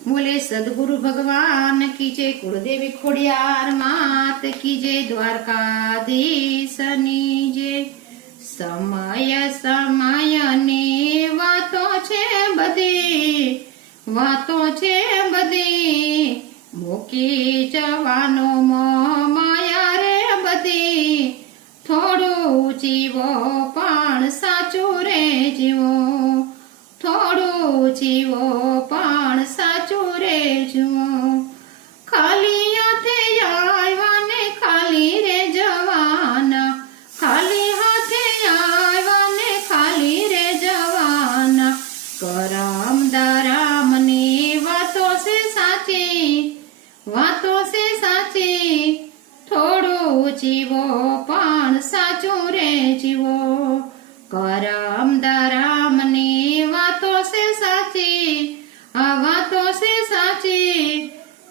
बोले सदगुरु भगवान की जय, कुलदेवी खोडियार मात की जय, દ્વારકાધીશની જય। સમય સમયની વાતો છે બધી, મૂકી જવાનો માયા રે બધી। થોડું જીવો પણ સાચું રે જીવો, થોડું જીવો પણ સાચું રે જીવો। ખાલી હાથે આવ્યા ને ખાલી રે જવાના, ખાલી હાથે આવ્યા ને ખાલી રે જવાના। કરમ દરામની વાતો છે સાચી, થોડું જીવો પણ સાચું રે જીવો। કરમ દરામની વાતો છે સાચી, આ વાતો છે સાચી,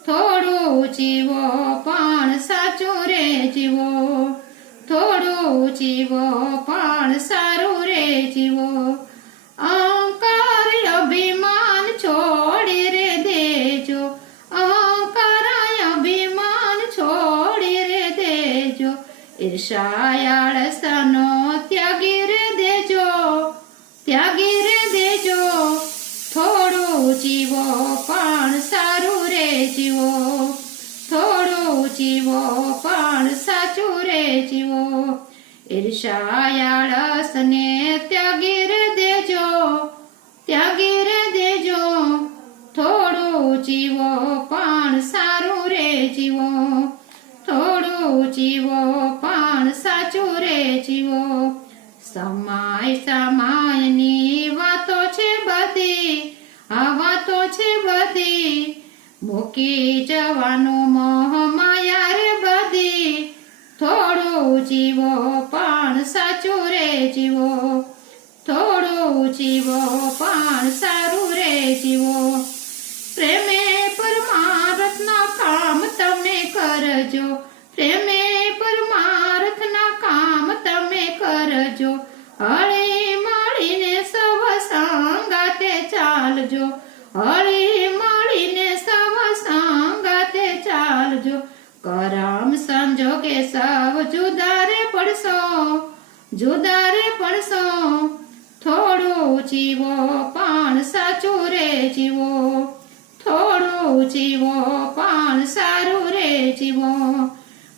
થોડું જીવો પણ સાચું રે જીવો, થોડું જીવો પણ સારું રે જીવો। અહંકાર અભિમાન છોડી રે દેજો, અહંકાર અભિમાન છોડી રે દેજો। ઈર્ષા આળસનો ત્યાગી રે દેજો, ત્યાગી રે દેજો। થોડું જીવો પણ સારું રે જીવો, થોડું જીવો પણ સાચું રે જીવો। ઈર્ષા આળસને ત્યાગી રે દેજો, ત્યાગી રે દેજો। થોડું જીવો પણ સારું રે જીવો, થોડું જીવો પણ સાચું રે જીવો। સમય સમયની વાતો છે બધી, આ વાતો છે બધી, મૂકી જવાનું મોહ માયા રે બધી। થોડું જીવો પણ સાચું રે જીવો, થોડું જીવો પણ સારું રે જીવો। પ્રેમે પરમાર્થના કામ તમે કરજો, પ્રેમે પરમાર્થના કામ તમે કરજો। હળી મળીને સૌ સંગાતે ચાલજો, હળી મળીને સૌ સંગાતે ચાલજો। કરમ સંજોગે સૌ જુદા રે પડશો, જુદા રે પડશો। થોડું જીવો પણ સાચું રે જીવો, થોડું જીવો પણ સારું રે જીવો।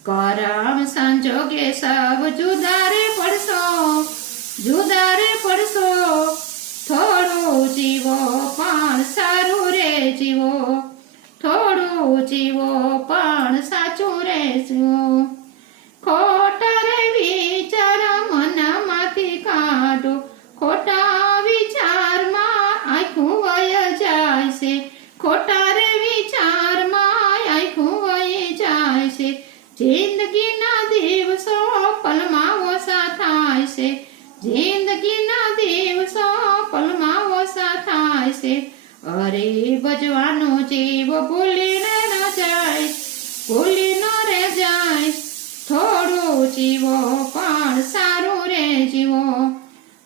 કરમ સંજોગે સૌ જુદા રે પડશો, જુદા રે પડશો। થોડું જીવો પણ સારું રે જીવો, થોડું જીવો પણ સાચું રે જીવો। ખોટા રે વિચાર મનમાંથી કાઢો, ખોટા વિચારમાં આખું વય જાય છે, ખોટા રે વિચારમાં આખું વય જાય છે। જિંદગીના દિવસો પલમાં ઓછા થાય છે, જિંદગીના દિવસો પલમાં ઓછા થાય છે। અરે ભજવાનો જીવ ભૂલીને ન જાય, ભૂલી ન રે જાય। થોડું જીવો પણ સારું રે જીવો,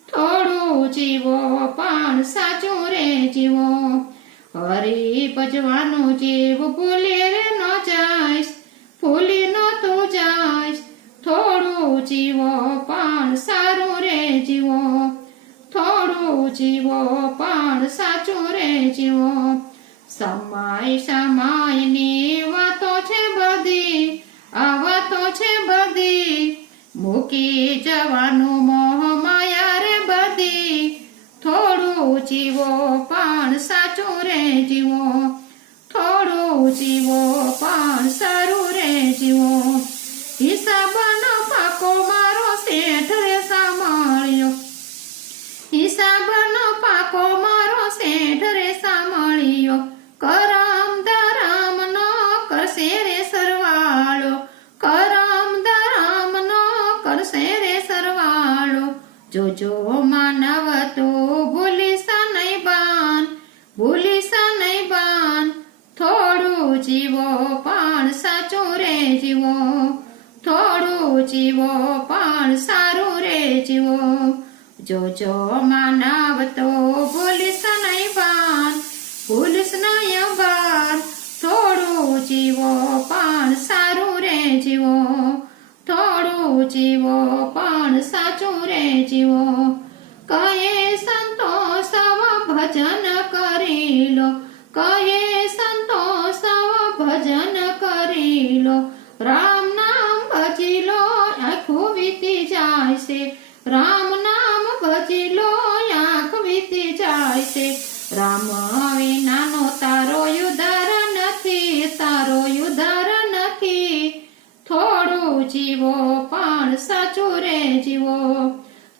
થોડું જીવો પણ સાચું રે જીવો। હરી ભજવાનું જીવ ભૂલી રે ન જાય, ભૂલી ન તું જાય। થોડું જીવો પણ સારું રે જીવો, થોડું જીવો પણ સાચું રે જીવો। સમય સમયની વાતો છે બધી, આ વાતો છે બધી, મૂકી જવાનું મોહ માયા રે બધી। થોડું જીવો પણ સાચું રે જીવો, થોડું જીવો પણ સારું રે જીવો। હિસાબનો પાકો મારો શેઠ રે સાંભળ્યો, હિસાબનો પાકો મારો શેઠ રે સાંભળ્યો। કરમ દરામનો કરશે રે સરવાળો, કરમ દરામનો કરશે રે સરવાળો। જોજો માનવ તું ભૂલીશ નહીં બાન, ભૂલીશ નહીં બાન। લો, કહે સંતો સૌ ભજન કરી લો. રામ નામ ભજી લો આખું વીતી જાય છે, રામ નામ ભજી લો આંખ વીતી જાય છે. રામ વિનાનો તારો ઉદ્ધાર નથી, તારો ઉદ્ધાર નથી. થોડું જીવો પણ સાચું રે જીવો,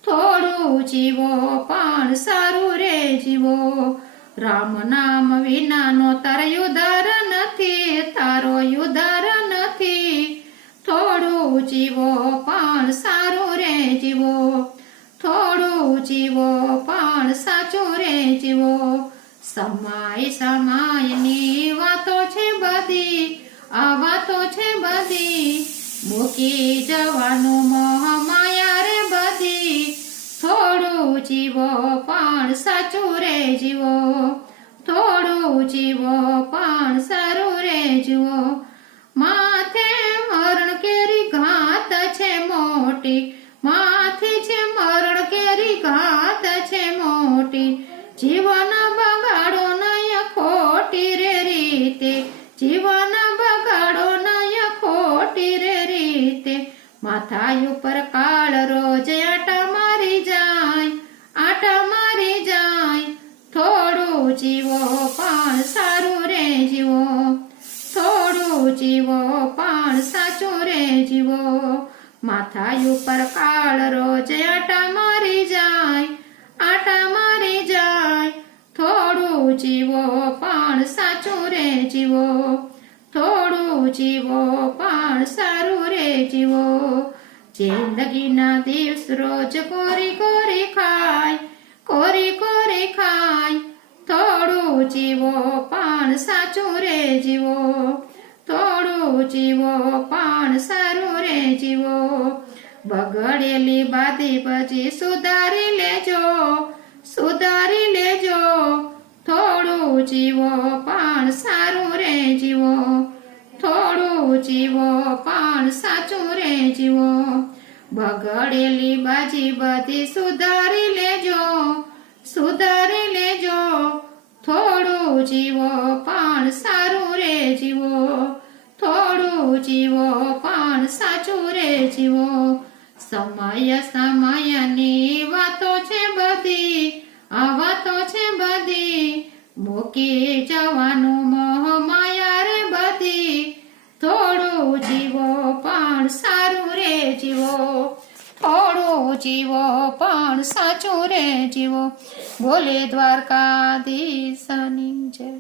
થોડું જીવો પણ સારું રે જીવો. રામ નામ વિનાનો તારો ઉદ્ધાર નથી, તારો ઉદ્ધાર નથી. થોડું જીવો પણ સારું રે જીવો, થોડું જીવો પણ સાચું રે જીવો. સમય સમયની વાતો છે બધી, આ વાતો છે બધી. મૂકી જવાનું મોહ માયા રે બધી. થોડું જીવો પણ સાચું રે જીવો, થોડું જીવો પણ સારું રે જીવો. માથે મરણ કેરી ઘાત છે મોટી, માથે છે મરણ કેરી ઘાત છે મોટી. જીવન બગાડો નય ખોટી રે રીતે, જીવન બગાડો નય ખોટી રે રીતે. માથા ઉપર કાળ રોજ આટા મારી જાય, આટા મારી જાય. થોડું જીવો પણ સારું રે જીવો, થોડું જીવો પણ સાચું રે જીવો. માથા ઉપર કાળ રોજ આટા મારી જાય, આટા મારી જાય. થોડું જીવો પણ સાચું રે જીવો, થોડું જીવો પણ સારું રે જીવો. જિંદગીના દિવસ રોજ કોરી કોરી ખાય, કોરી કોરી ખાય. થોડું જીવો પણ સાચું રે જીવો, થોડું જીવો પણ સારું રે જીવો. બગડેલી બાધી પછી સુધારી લેજો, સુધારી લેજો. થોડું જીવો પણ સારું રે જીવો, થોડું જીવો પણ સાચું રે જીવો. બગડેલી બાજી બધી સુધારી લેજો, સુધારી લેજો. થોડું જીવો પણ સારું રે જીવો, થોડું જીવો પણ સાચું રે જીવો. સમય સમયની વાતો છે બધી, આ વાતો છે બધી. મૂકી જવાનું મોહ માયા રે બધી. થોડું જીવો પણ સારું રે જીવો, થોડું જીવો પણ સાચું રે જીવો. બોલે દ્વારકાધીશની જય.